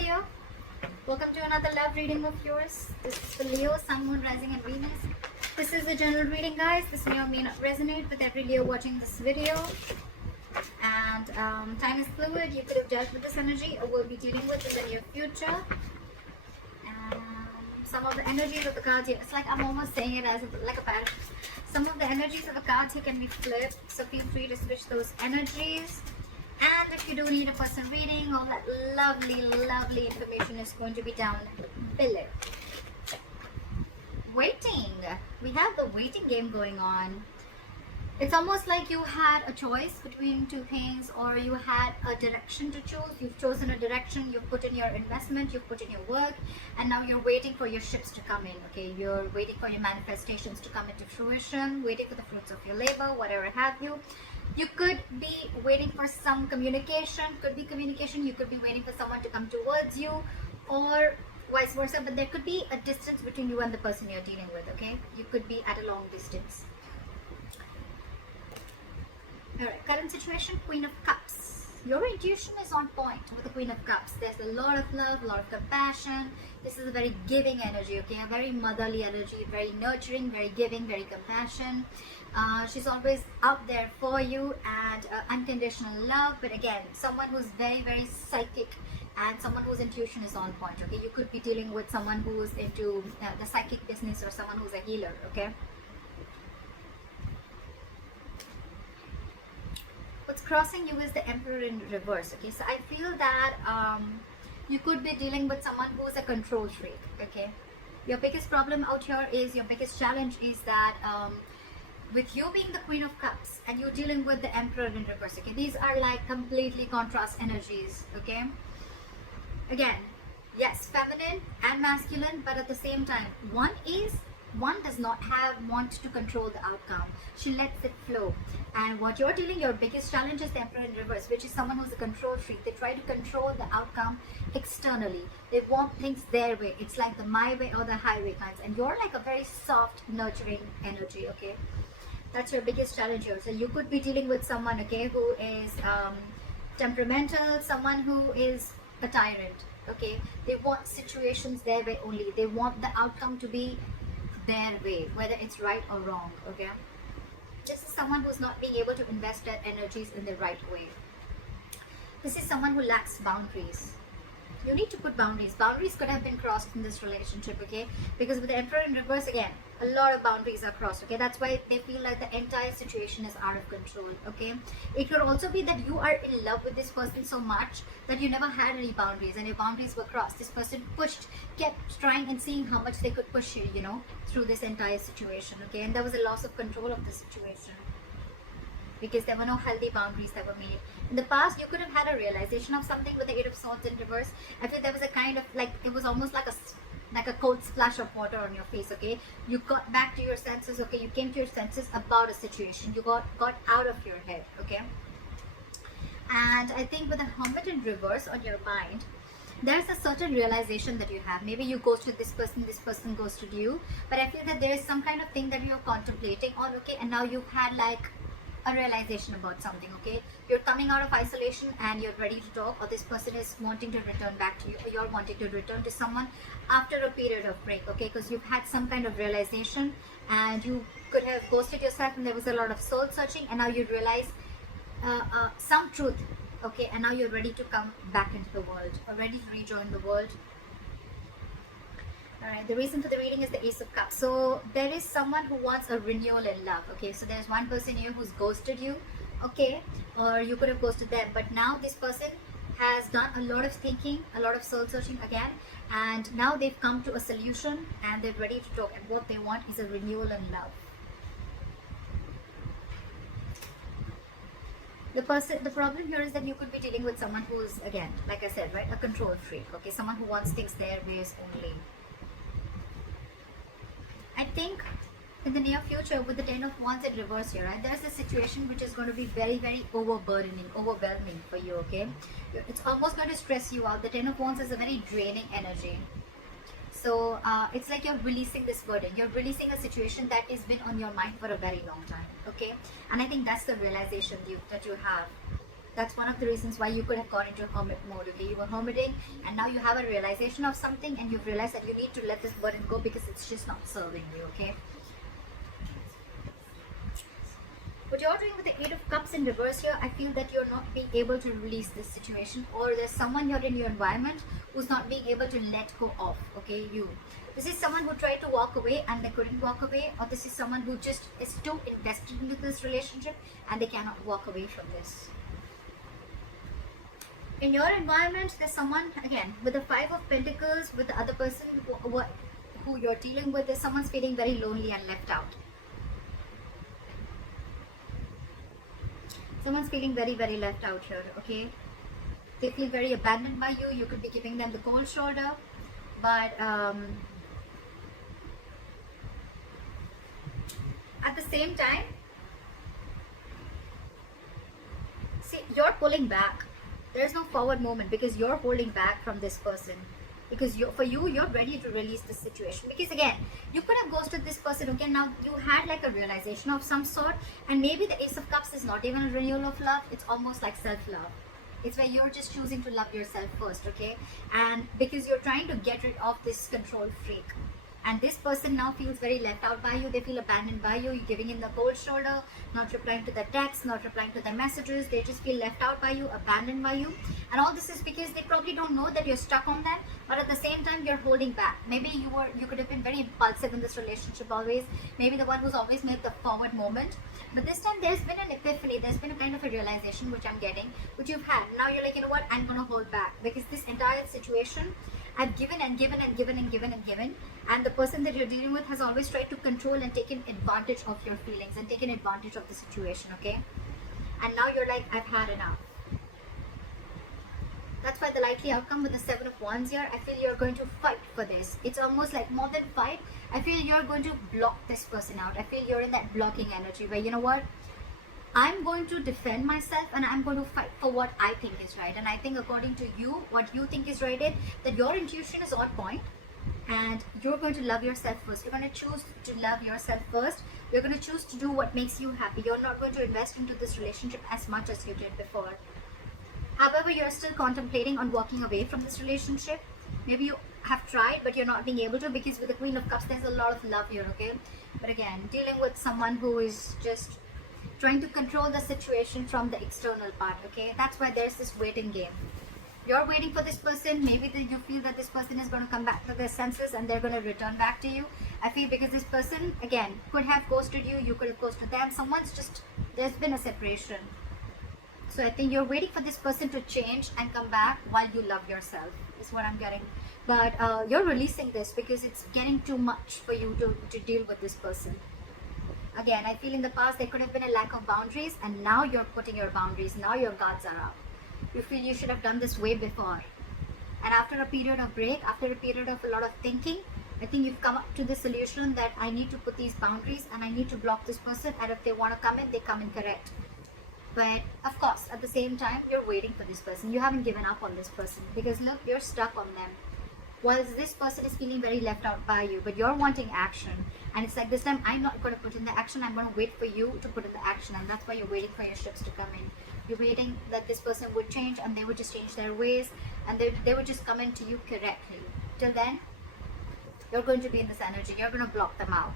Leo. Welcome to another love reading of yours. This is for Leo, Sun, Moon, Rising and Venus. This is a general reading, guys. This may or may not resonate with every Leo watching this video. And time is fluid. You could have dealt with this energy or will be dealing with in the near future. Some of the energies of the cards here, it's like I'm almost saying it as like a pattern. Some of the energies of the cards here can be flipped, so feel free to switch those energies. And if you do need a personal reading, all that lovely information is going to be down below. Waiting. We have the waiting game going on. It's almost like you had a choice between two things, or you had a direction to choose. You've chosen a direction, you've put in your investment, you've put in your work, and now you're waiting for your ships to come in, okay? You're waiting for your manifestations to come into fruition, waiting for the fruits of your labor, whatever have you. You could be waiting for some communication, could be communication, you could be waiting for someone to come towards you, or vice versa, but there could be a distance between you and the person you're dealing with, okay? You could be at a long distance. Alright, current situation, Queen of Cups. Your intuition is on point with the Queen of Cups. There's a lot of love, a lot of compassion. This is a very giving energy, okay? A very motherly energy, very nurturing, very giving, very compassion. She's always out there for you, and unconditional love. But again, someone who's very psychic and someone whose intuition is on point, okay? You could be dealing with someone who's into the psychic business, or someone who's a healer, okay? What's crossing you is the Emperor in reverse, okay? So I feel that you could be dealing with someone who's a control freak, okay? Your biggest problem out here is, your biggest challenge is that with you being the Queen of Cups and you dealing with the Emperor in reverse, okay? These are like completely contrast energies, okay? Again, yes, feminine and masculine, but at the same time, one does not want to control the outcome. She lets it flow. And what you're dealing, your biggest challenge is the Emperor in reverse, which is someone who's a control freak. They try to control the outcome externally. They want things their way. It's like the my way or the highway kinds. And you're like a very soft, nurturing energy, okay? That's your biggest challenge here. So you could be dealing with someone, okay, who is temperamental, someone who is a tyrant, okay? They want situations their way only. They want the outcome to be their way, whether it's right or wrong, okay? This is someone who's not being able to invest their energies in the right way. This is someone who lacks boundaries. You need to put boundaries. Boundaries could have been crossed in this relationship, okay? Because with the Emperor in reverse, again, a lot of boundaries are crossed, okay? That's why they feel like the entire situation is out of control, okay? It could also be that you are in love with this person so much that you never had any boundaries, and your boundaries were crossed. This person kept trying and seeing how much they could push you, you know, through this entire situation, okay? And there was a loss of control of the situation, because there were no healthy boundaries that were made. In the past, you could have had a realization of something with the Eight of Swords in reverse. I feel there was a kind of, like, it was almost like a cold splash of water on your face, okay? You got back to your senses, okay? You came to your senses about a situation. You got out of your head, okay? And I think with the Hermit in reverse on your mind, there's a certain realization that you have. Maybe you ghosted this person ghosted you. But I feel that there is some kind of thing that you're contemplating on, okay? And now you've had like a realization about something, okay? You're coming out of isolation and you're ready to talk, or this person is wanting to return back to you, or you're wanting to return to someone after a period of break, okay? Because you've had some kind of realization, and you could have ghosted yourself, and there was a lot of soul searching, and now you realize some truth, okay? And now you're ready to come back into the world, or ready to rejoin the world. Alright, the reason for the reading is the Ace of Cups. So there is someone who wants a renewal in love, okay? So there's one person here who's ghosted you, okay? Or you could have ghosted them, but now this person has done a lot of thinking, a lot of soul searching again, and now they've come to a solution and they're ready to talk, and what they want is a renewal in love. The problem here is that you could be dealing with someone who's, again, like I said, right, a control freak, okay? Someone who wants things their ways only. I think in the near future, with the Ten of Wands in reverse here, right, there's a situation which is going to be very overwhelming for you, okay? It's almost going to stress you out. The Ten of Wands is a very draining energy. So it's like you're releasing this burden. You're releasing a situation that has been on your mind for a very long time, okay? And I think that's the realization that you have. That's one of the reasons why you could have gone into hermit mode. Okay, you were hermiting, and now you have a realization of something, and you've realized that you need to let this burden go because it's just not serving you. Okay. What you're doing with the Eight of Cups in reverse here, I feel that you're not being able to release this situation, or there's someone here in your environment who's not being able to let go of. Okay, you. This is someone who tried to walk away and they couldn't walk away, or this is someone who just is too invested into this relationship and they cannot walk away from this. In your environment, there's someone, again, with the Five of Pentacles, with the other person who you're dealing with, there's someone's feeling very lonely and left out. Someone's feeling very, very left out here, okay? They feel very abandoned by you. You could be giving them the cold shoulder, but at the same time, see, you're pulling back. There's no forward movement because you're holding back from this person. Because you're ready to release this situation. Because again, you could have ghosted this person. Okay, now you had like a realization of some sort, and maybe the Ace of Cups is not even a renewal of love. It's almost like self-love. It's where you're just choosing to love yourself first, okay? And because you're trying to get rid of this control freak. And this person now feels very left out by you. They feel abandoned by you. You're giving in the cold shoulder, not replying to their texts, not replying to their messages. They just feel left out by you, abandoned by you. And all this is because they probably don't know that you're stuck on them, but at the same time you're holding back. Maybe you could have been very impulsive in this relationship always. Maybe the one who's always made the forward moment. But this time there's been an epiphany. There's been a kind of a realization which I'm getting, which you've had. Now you're like, you know what? I'm gonna hold back because this entire situation I've given and given and given and given and given, and the person that you're dealing with has always tried to control and taken advantage of your feelings and taken advantage of the situation, okay? And now you're like, I've had enough. That's why the likely outcome with the Seven of Wands here, I feel you're going to fight for this. It's almost like more than fight. I feel you're going to block this person out. I feel you're in that blocking energy where, you know what? I'm going to defend myself and I'm going to fight for what I think is right. And I think according to you, what you think is right is that your intuition is on point and you're going to love yourself first. You're going to choose to love yourself first. You're going to choose to do what makes you happy. You're not going to invest into this relationship as much as you did before. However, you're still contemplating on walking away from this relationship. Maybe you have tried, but you're not being able to because with the Queen of Cups, there's a lot of love here, okay? But again, dealing with someone who is just trying to control the situation from the external part, okay? That's why there's this waiting game. You're waiting for this person. Maybe you feel that this person is going to come back to their senses and they're going to return back to you. I feel because this person, again, could have ghosted you. You could have ghosted them. There's been a separation. So I think you're waiting for this person to change and come back while you love yourself, is what I'm getting. But you're releasing this because it's getting too much for you to deal with this person. Again, I feel in the past there could have been a lack of boundaries, and now you're putting your boundaries. Now your guards are up. You feel you should have done this way before. And after a period of break, after a period of a lot of thinking, I think you've come up to the solution that I need to put these boundaries and I need to block this person, and if they want to come in, they come in correct. But of course, at the same time, you're waiting for this person. You haven't given up on this person because look, you're stuck on them. Whilst this person is feeling very left out by you, but you're wanting action. And it's like this time, I'm not going to put in the action. I'm going to wait for you to put in the action. And that's why you're waiting for your ships to come in. You're waiting that this person would change and they would just change their ways. And they would just come into you correctly. Till then, you're going to be in this energy. You're going to block them out.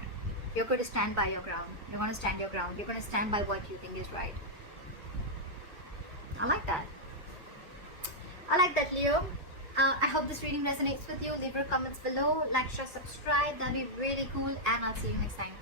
You're going to stand by your ground. You're going to stand your ground. You're going to stand by what you think is right. I like that. I like that, Leo. I hope this reading resonates with you. Leave your comments below, like, share, subscribe. That'd be really cool, and I'll see you next time.